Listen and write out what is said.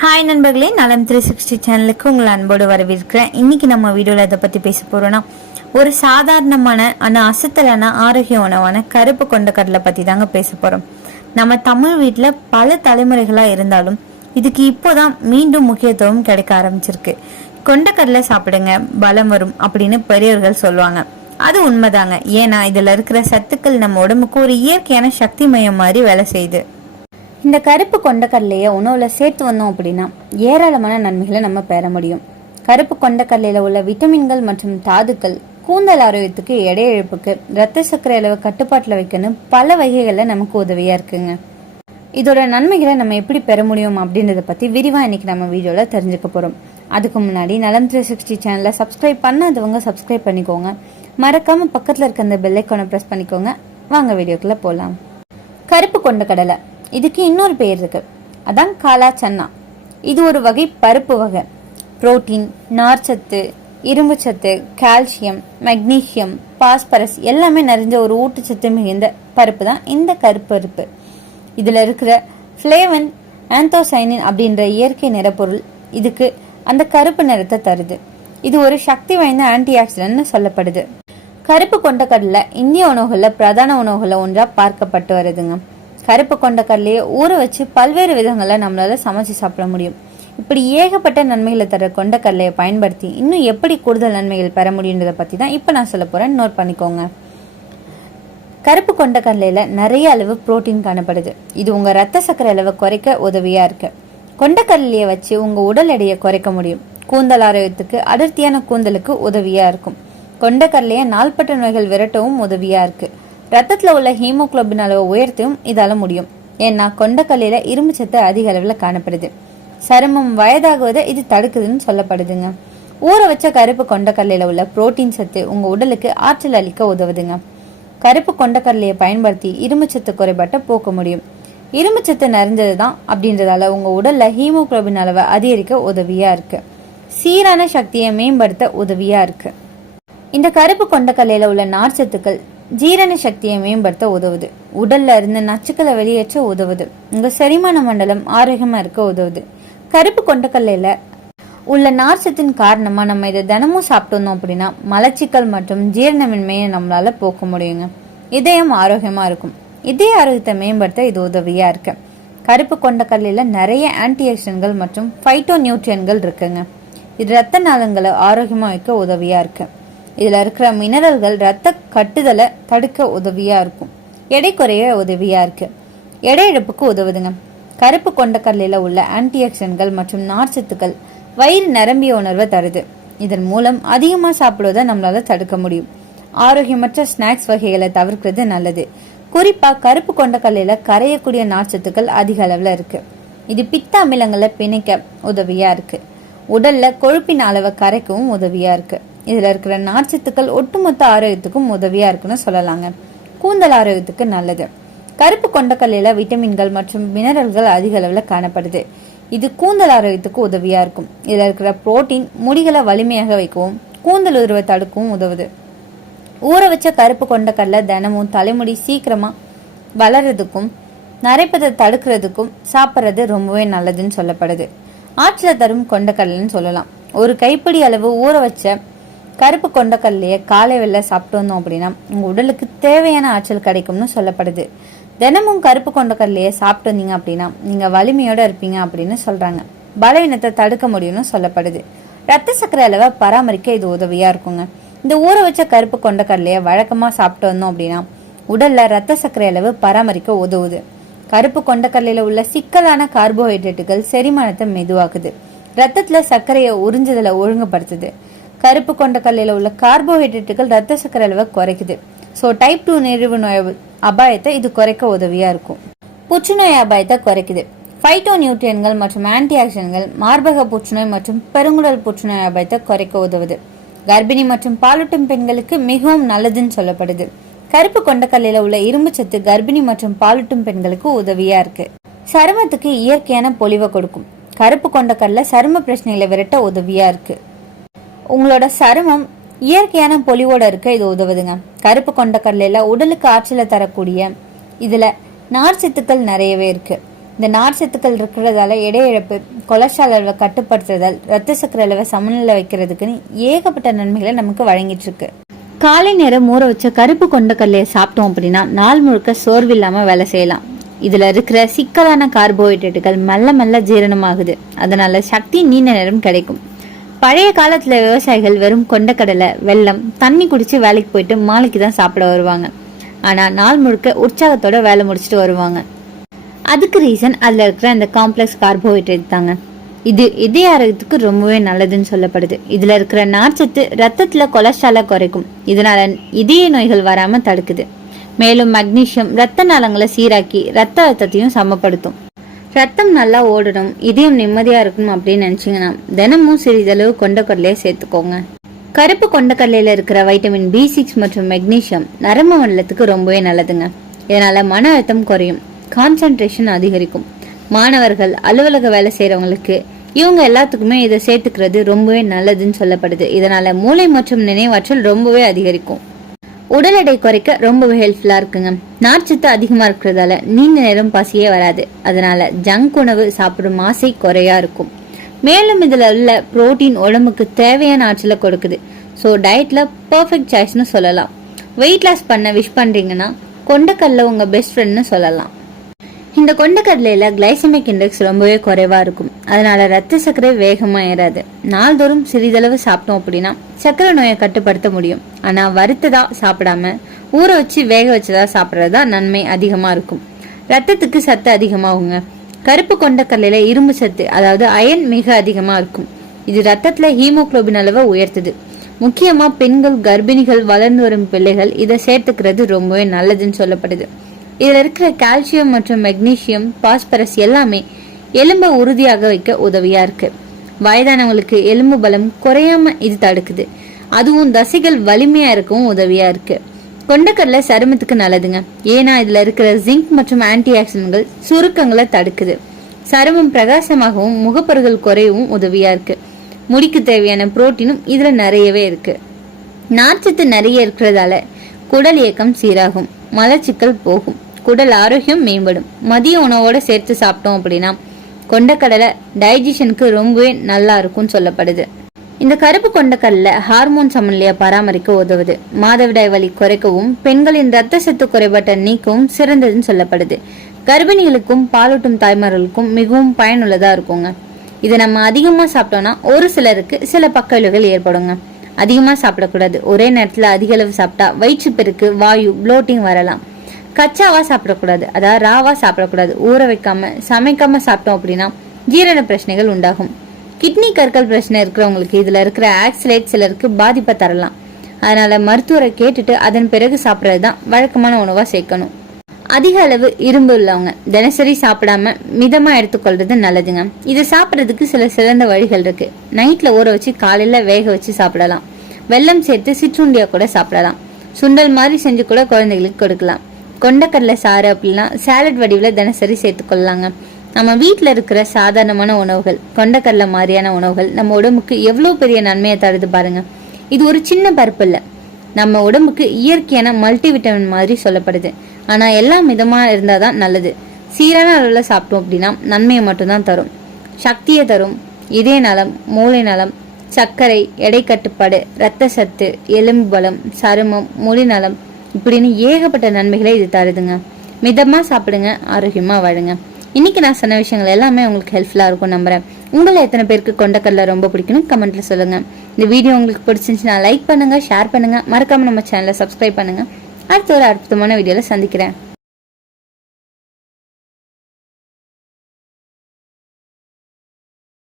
Hi நண்பர்களே, நலம் 360 சேனலுக்கு உங்களை அன்போடு வரவேற்கிறேன். இன்னைக்கு நம்ம வீடியோவில் இதை பற்றி பேச போகிறோன்னா, ஒரு சாதாரணமான ஆனால் அசத்தலான ஆரோக்கிய உணவான கருப்பு கொண்டக்கடலை பற்றி தாங்க பேச போகிறோம். நம்ம தமிழ் வீட்டில் பல தலைமுறைகளாக இருந்தாலும் இதுக்கு இப்போதான் மீண்டும் முக்கியத்துவம் கிடைக்க ஆரம்பிச்சிருக்கு. கொண்டக்கடலை சாப்பிடுங்க, பலம் வரும் அப்படின்னு பெரியவர்கள் சொல்லுவாங்க. அது உண்மைதாங்க. ஏன்னா இதில் இருக்கிற சத்துக்கள் நம்ம உடம்புக்கு ஒரு இயற்கையான சக்தி மையம் மாதிரி வேலை செய்யுது. இந்த கருப்பு கொண்டக்கடலையை உணவுல சேர்த்து வந்தோம் அப்படின்னா ஏராளமான நன்மைகளை நம்ம பெற முடியும். கருப்பு கொண்டக்கடலையில உள்ள விட்டமின்கள் மற்றும் தாதுக்கள் கூந்தல் ஆரோக்கியத்துக்கு, எடை இழப்புக்கு, ரத்த சர்க்கரை அளவு கட்டுப்பாட்டில் வைக்கணும் பல வகைகளில் நமக்கு உதவியா இருக்குங்க. இதோட நன்மைகளை நம்ம எப்படி பெற முடியும் அப்படின்றத பத்தி விரிவா இன்னைக்கு நம்ம வீடியோல தெரிஞ்சுக்க போறோம். அதுக்கு முன்னாடி நலம் 360 சேனலை சப்ஸ்கிரைப் பண்ணாதவங்க சப்ஸ்கிரைப் பண்ணிக்கோங்க. மறக்காம பக்கத்துல இருக்க அந்த பெல் ஐகானை பிரஸ் பண்ணிக்கோங்க. வாங்க வீடியோக்குள்ள போலாம். கருப்பு கொண்டக்கடலை, இதுக்கு இன்னொரு பேர் இருக்கு, அதான் காலா சன்னா. இது ஒரு வகை பருப்பு வகை. புரோட்டீன், நார்ச்சத்து, இரும்பு சத்து, கால்சியம், மெக்னீசியம், பாஸ்பரஸ் எல்லாமே நிறைஞ்ச ஒரு ஊட்டச்சத்து மிகுந்த பருப்பு தான் இந்த கருப்பு பருப்பு. இதுல இருக்கிற ஃபிளேவன் ஆந்தோசைனின் அப்படின்ற இயற்கை நிறப்பொருள் இதுக்கு அந்த கருப்பு நிறத்தை தருது. இது ஒரு சக்தி வாய்ந்த ஆன்டி ஆக்சிடென்ட்னு சொல்லப்படுது. கருப்பு கொண்டக்கடலை இந்திய உணவுகளில் பிரதான உணவுகளில் ஒன்றா பார்க்கப்பட்டு வருதுங்க. கருப்பு கொண்டக்கடலையை ஊற வச்சு பல்வேறு விதங்களில் நம்மளால சமைச்சு சாப்பிட முடியும். இப்படி ஏகப்பட்ட நன்மைகளை தர கொண்டக்கடலையை பயன்படுத்தி இன்னும் எப்படி கூடுதல் நன்மைகள் பெற முடியுன்றதை பற்றி தான் இப்போ நான் சொல்ல போகிறேன். நோட் பண்ணிக்கோங்க. கருப்பு கொண்டக்கடலையில் நிறைய அளவு புரோட்டீன் காணப்படுது. இது உங்கள் ரத்த சர்க்கரை அளவை குறைக்க உதவியாக இருக்கு. கொண்டக்கடலையை வச்சு உங்கள் உடல் எடையை குறைக்க முடியும். கூந்தல் ஆரோக்கியத்துக்கு, அடர்த்தியான கூந்தலுக்கு உதவியாக இருக்கும். கொண்டக்கடலையை நாள்பட்ட நோய்கள் விரட்டவும் உதவியாக இருக்குது. ரத்தத்தில் உள்ள ஹீமோகுளோபின் அளவை உயர்த்தவும் இதால முடியும். ஏன்னா கொண்டக்கடலையில இரும்பு சத்து அதிக அளவில் காணப்படுது. சருமம் வயதாகுவதை இது தடுக்குதுன்னு சொல்லப்படுதுங்க. ஊற வச்ச கருப்பு கொண்டக்கடலையில உள்ள புரோட்டீன் சத்து உங்க உடலுக்கு ஆற்றல் அளிக்க உதவுதுங்க. கருப்பு கொண்டக்கடலையை பயன்படுத்தி இரும்பு சத்து குறைபாட்டை போக்க முடியும். இரும்பு சத்து நிறைஞ்சதுதான் அப்படின்றதால உங்க உடல்ல ஹீமோகுளோபின் அளவை அதிகரிக்க உதவியா இருக்கு. சீரான சக்தியை மேம்படுத்த உதவியா இருக்கு. இந்த கருப்பு கொண்டக்கடலையில உள்ள நார்ச்சத்துக்கள் ஜீரண சக்தியை மேம்படுத்த உதவுது. உடல்ல இருந்து நச்சுக்களை வெளியேற்ற உதவுது. உங்க செரிமான மண்டலம் ஆரோக்கியமா இருக்க உதவுது. கருப்பு கொண்டக்கடலையில உள்ள நார்ச்சத்தின் காரணமா நம்ம இதை தினமும் சாப்பிட்டு அப்படின்னா மலச்சிக்கல் மற்றும் ஜீரணமின்மையை நம்மளால போக்க முடியுங்க. இதயம் ஆரோக்கியமா இருக்கும். இதய ஆரோக்கியத்தை மேம்படுத்த இது உதவியா இருக்கு. கருப்பு கொண்டக்கடலையில நிறைய ஆன்டி ஆக்சிடென்ட்கள் மற்றும் பைட்டோ நியூட்ரியன்கள் இருக்குங்க. இது ரத்த நாளங்களை ஆரோக்கியமா வைக்க உதவியா இருக்கு. இதுல இருக்கிற மினரல்கள் ரத்த கட்டுதலை தடுக்க உதவியா இருக்கும். எடை குறைய உதவியா இருக்கு. எடை இழப்புக்கு உதவுதுங்க. கருப்பு கொண்டக்கடலையில உள்ள ஆன்டி ஆக்சிடென்ட்கள் மற்றும் நார்ச்சத்துக்கள் வயிறு நிரம்பிய உணர்வை தருது. இதன் மூலம் அதிகமா சாப்பிடுவதை நம்மளால தடுக்க முடியும். ஆரோக்கியமற்ற ஸ்நாக்ஸ் வகைகளை தவிர்க்கிறது நல்லது. குறிப்பா கருப்பு கொண்டக்கடலையில கரையக்கூடிய நார்ச்சத்துக்கள் அதிக அளவுல இருக்கு. இது பித்த அமிலங்களை பிணைக்க உதவியா இருக்கு. உடல்ல கொழுப்பின் அளவை கரைக்கவும் உதவியா இருக்கு. இதுல இருக்கிற நார்ச்சத்துக்கள் ஒட்டுமொத்த ஆரோக்கியத்துக்கும் உதவியா இருக்குன்னு சொல்லலாங்க. கூந்தல் ஆரோக்கியத்துக்கு நல்லது. கருப்பு கொண்டக்கடலையில விட்டமின்கள் மற்றும் மினரல்கள் அதிக அளவுல காணப்படுது. இது கூந்தல் ஆரோக்கியத்துக்கு உதவியா இருக்கும். இதுல இருக்கிற புரோட்டீன் முடிகளை வலிமையாக வைக்கவும் கூந்தல் உருவை தடுக்கவும் உதவுது. ஊற வச்ச கருப்பு கொண்டக்கடலை தினமும் தலைமுடி சீக்கிரமா வளர்றதுக்கும் நரைப்பதை தடுக்கிறதுக்கும் சாப்பிட்றது ரொம்பவே நல்லதுன்னு சொல்லப்படுது. ஆற்றலை தரும் கொண்டக்கடலைன்னு சொல்லலாம். ஒரு கைப்பிடி அளவு ஊற வச்ச கருப்பு கொண்டக்கடலையை காலை வெள்ளை சாப்பிட்டு வந்தோம் அப்படின்னா உங்க உடலுக்கு தேவையான ஆற்றல் கிடைக்கும்னு சொல்லப்படுது. தினமும் கருப்பு கொண்டக்கடலையை சாப்பிட்டு வந்தீங்க அப்படின்னா நீங்க வலிமையோட இருப்பீங்க அப்படின்னு சொல்றாங்க. பலவீனத்தை தடுக்க முடியும்னு சொல்லப்படுது. ரத்த சர்க்கரை அளவை பராமரிக்க இது உதவியா இருக்குங்க. இந்த ஊற வச்ச கருப்பு கொண்டக்கடலையை வழக்கமா சாப்பிட்டு வந்தோம் அப்படின்னா உடல்ல ரத்த சர்க்கரை அளவு பராமரிக்க உதவுது. கருப்பு கொண்டக்கடலையில உள்ள சிக்கலான கார்போஹைட்ரேட்டுகள் செரிமானத்தை மெதுவாக்குது. ரத்தத்துல சர்க்கரையை உறிஞ்சுதலை ஒழுங்குபடுத்துது. கருப்பு கொண்டக்கடலையில உள்ள கார்போஹைட்ரேட்டுகள் ரத்த சர்க்கரை அளவை குறைக்குது. ஸோ டைப் 2 நீரிழிவு நோய் அபாயத்தை இது குறைக்க உதவியா இருக்கும். புற்றுநோய் அபாயத்தை குறைக்குது. பைட்டோ நியூட்ரியன்கள் மற்றும் ஆன்டி ஆக்சிடென்ட்கள் மார்பக புற்றுநோய் மற்றும் பெருங்குடல் புற்றுநோய் அபாயத்தை குறைக்க உதவுது. கர்ப்பிணி மற்றும் பாலூட்டும் பெண்களுக்கு மிகவும் நல்லதுன்னு சொல்லப்படுது. கருப்பு கொண்டக்கடலையில உள்ள இரும்பு சத்து கர்ப்பிணி மற்றும் பாலூட்டும் பெண்களுக்கு உதவியா இருக்கு. சருமத்துக்கு இயற்கையான பொலிவை கொடுக்கும். கருப்பு கொண்டக்கடலை சரும பிரச்சனைகளை விரட்ட உதவியா இருக்கு. உங்களோட சருமம் இயற்கையான பொலிவோட இருக்க இது உதவுதுங்க. கருப்பு கொண்டக்கடலையில உடலுக்கு ஆற்றலை தரக்கூடிய இதுல நார்ச்சத்துக்கள் நிறையவே இருக்கு. இந்த நார் சத்துக்கள் இருக்கிறதால எடை இழப்பு, கொலஸ்ட்ரால் அளவை கட்டுப்படுத்துதல், ரத்த சக்கரை அளவை சமநிலை வைக்கிறதுக்குன்னு ஏகப்பட்ட நன்மைகளை நமக்கு வழங்கிட்டு இருக்கு. காலை நேரம் ஊற வச்ச கருப்பு கொண்டக்கடலையை சாப்பிட்டோம் அப்படின்னா நாள் முழுக்க சோர்வு இல்லாம வேலை செய்யலாம். இதுல இருக்கிற சிக்கலான கார்போஹைட்ரேட்டுகள் மெல்ல மெல்ல ஜீரணமாகுது. அதனால சக்தி நீண்ட நேரம் கிடைக்கும். பழைய காலத்துல விவசாயிகள் வெறும் கொண்டக்கடலை, வெல்லம், தண்ணி குடிச்சு வேலைக்கு போயிட்டு மாலைக்கு தான் சாப்பிட வருவாங்க. ஆனா நாள் முழுக்க உற்சாகத்தோட வேலை முடிச்சுட்டு வருவாங்க. அதுக்கு ரீசன் அதுல இருக்கிற அந்த காம்ப்ளெக்ஸ் கார்போஹைட்ரேட் தாங்க. இது இதய ஆரோக்கியத்துக்கு ரொம்பவே நல்லதுன்னு சொல்லப்படுது. இதுல இருக்கிற நார்ச்சத்து ரத்தத்துல கொலஸ்ட்ராலை குறைக்கும். இதனால இதய நோய்கள் வராம தடுக்குது. மேலும் மக்னீசியம் ரத்த நாளங்களை சீராக்கி ரத்த அழுத்தத்தையும் சமப்படுத்தும். ரத்தம் நல்லா ஓடணும், இதயம் நிம்மதியா இருக்கணும் அப்படின்னு நினைச்சீங்கன்னா தினமும் சிறிதளவு கொண்டக்கடலையை சேர்த்துக்கோங்க. கருப்பு கொண்டக்கடலையில இருக்கிற வைட்டமின் B6 மற்றும் மெக்னீசியம் நரம்பு மண்டலத்துக்கு ரொம்பவே நல்லதுங்க. இதனால மன அழுத்தம் குறையும், கான்சென்ட்ரேஷன் அதிகரிக்கும். மாணவர்கள், அலுவலக வேலை செய்யறவங்களுக்கு இவங்க எல்லாத்துக்குமே இதை சேர்த்துக்கிறது ரொம்பவே நல்லதுன்னு சொல்லப்படுது. இதனால மூளை மற்றும் நினைவாற்றல் ரொம்பவே அதிகரிக்கும். உடல் எடை குறைக்க ரொம்பவே ஹெல்ப்ஃபுல்லா இருக்குங்க. நார்ச்சத்து அதிகமா இருக்கிறதால நீண்ட நேரம் பசியே வராது. அதனால ஜங்க் உணவு சாப்பிடும் ஆசை குறையா இருக்கும். மேலும் இதுல உள்ள புரோட்டீன் உடம்புக்கு தேவையான ஆற்றலை கொடுக்குது. ஸோ டயட்ல பர்ஃபெக்ட் சாய்ஸ்னு சொல்லலாம். வெயிட் லாஸ் பண்ண விஷ் பண்றீங்கன்னா கொண்டக்கடலை உங்க பெஸ்ட் ஃப்ரெண்ட்னு சொல்லலாம். இந்த கொண்டக்கடலையில கிளைசமிக் இண்டெக்ஸ் ரொம்பவே குறைவா இருக்கும். அதனால ரத்த சர்க்கரை வேகமா ஏறாது. நாள்தோறும் சிறிதளவு சாப்பிட்டோம் அப்படின்னா சர்க்கரை நோயை கட்டுப்படுத்த முடியும். ஆனா வறுத்ததா சாப்பிடாம ஊற வச்சு வேக வச்சதா சாப்பிட்றதா நன்மை அதிகமா இருக்கும். ரத்தத்துக்கு சத்து அதிகமாகுங்க. கருப்பு கொண்டக்கடலையில இரும்பு சத்து, அதாவது அயன் மிக அதிகமா இருக்கும். இது ரத்தத்துல ஹீமோகுளோபின் அளவை உயர்த்துது. முக்கியமா பெண்கள், கர்ப்பிணிகள், வளர்ந்து வரும் பிள்ளைகள் இதை சேர்த்துக்கிறது ரொம்பவே நல்லதுன்னு சொல்லப்படுது. இதுல இருக்கிற கால்சியம் மற்றும் மெக்னீசியம், பாஸ்பரஸ் எல்லாமே எலும்பை உறுதியாக வைக்க உதவியா இருக்கு. வயதானவங்களுக்கு எலும்பு பலம் குறையாம இது தடுக்குது. அதுவும் தசைகள் வலிமையா இருக்கவும் உதவியா இருக்கு. கொண்டக்கடலை சருமத்துக்கு நல்லதுங்க. ஏன்னா இதுல இருக்கிற ஜிங்க் மற்றும் ஆன்டி ஆக்சிடென்ட்கள் சுருக்கங்களை தடுக்குது. சருமம் பிரகாசமாகவும் முகப்பருகள் குறையவும் உதவியா இருக்கு. முடிக்கு தேவையான புரோட்டீனும் இதுல நிறையவே இருக்கு. நார்ச்சத்து நிறைய இருக்கிறதால குடல் இயக்கம் சீராகும், மலச்சிக்கல் போகும், குடல் ஆரோக்கியம் மேம்படும். மதிய உணவோட சேர்த்து சாப்பிட்டோம் அப்படின்னா கொண்டக்கடலை டைஜஷனுக்கு ரொம்பவே நல்லா இருக்கும்னு சொல்லப்படுது. இந்த கருப்பு கொண்டக்கடலை ஹார்மோன் சமநிலையை பராமரிக்க உதவுது. மாதவிடாய் வலி குறைக்கவும் பெண்களின் ரத்த சத்து குறைபாட்டை நீக்கவும் சிறந்ததுன்னு சொல்லப்படுது. கர்ப்பிணிகளுக்கும் பாலூட்டும் தாய்மார்களுக்கும் மிகவும் பயனுள்ளதா இருக்குங்க. இதை நம்ம அதிகமா சாப்பிட்டோம்னா ஒரு சிலருக்கு சில பக்க விளைவுகள் ஏற்படுங்க. அதிகமா சாப்பிடக்கூடாது. ஒரே நேரத்துல அதிக அளவு சாப்பிட்டா வயிற்று பெருக்கு, வாயு, ப்ளோட்டிங் வரலாம். கச்சாவா சாப்பிடக்கூடாது, அதாவது ராவா சாப்பிடக்கூடாது. ஊற வைக்காம சமைக்காம சாப்பிட்டோம் அப்படின்னா ஜீரண பிரச்சனைகள் உண்டாகும். கிட்னி கற்கள் பிரச்சனை இருக்கிறவங்களுக்கு இதுல இருக்கிற ஆக்சலேட் சிலருக்கு பாதிப்பை தரலாம். அதனால மருத்துவரை கேட்டுட்டு அதன் பிறகு சாப்பிட்றதுதான் வழக்கமான உணவா சேர்க்கணும். அதிக அளவு இரும்பு உள்ளவங்க தினசரி சாப்பிடாம மிதமா எடுத்துக்கொள்றது நல்லதுங்க. இது சாப்பிட்றதுக்கு சில சிறந்த வழிகள் இருக்கு. நைட்ல ஊற வச்சு காலையில வேக வச்சு சாப்பிடலாம். வெல்லம் சேர்த்து சிற்றுண்டியா கூட சாப்பிடலாம். சுண்டல் மாதிரி செஞ்சு கூட குழந்தைகளுக்கு கொடுக்கலாம். கொண்டக்கடலை சாறு அப்படின்னா சாலட் வடிவில் தினசரி சேர்த்துக்கொள்ளலாங்க. நம்ம வீட்டில் இருக்கிற சாதாரணமான உணவுகள், கொண்டக்கடலை மாதிரியான உணவுகள் நம்ம உடம்புக்கு எவ்வளோ பெரிய நன்மையை தருது பாருங்க. இது ஒரு சின்ன பருப்பு இல்லை, நம்ம உடம்புக்கு இயற்கையான மல்டிவிட்டமின் மாதிரி சொல்லப்படுது. ஆனா எல்லாம் மிதமா இருந்தாதான் நல்லது. சீரான அளவில் சாப்பிட்டோம் அப்படின்னா நன்மையை மட்டும்தான் தரும். சக்தியை தரும். இதய நலம், மூளை நலம், சர்க்கரை, எடை கட்டுப்பாடு, ரத்த சத்து, எலும்பு பலம், சருமம், முடி நலம், இப்படின்னு ஏகப்பட்ட நன்மைகளை இது தருதுங்க. மிதமா சாப்பிடுங்க, ஆரோக்கியமா வாழுங்க. இன்னைக்கு நான் சொன்ன விஷயங்கள் எல்லாமே உங்களுக்கு ஹெல்ப்ஃபுல்லா இருக்கும் நம்புறேன். உங்களை எத்தனை பேருக்கு கொண்டக்கடலை ரொம்ப பிடிக்கணும் கமெண்ட்ல சொல்லுங்க. இந்த வீடியோ உங்களுக்கு பிடிச்சிருந்துச்சுன்னா லைக் பண்ணுங்க, ஷேர் பண்ணுங்க, மறக்காம நம்ம சேனலை சப்ஸ்கிரைப் பண்ணுங்க. அடுத்த ஒரு அற்புதமான வீடியோல சந்திக்கிறேன்.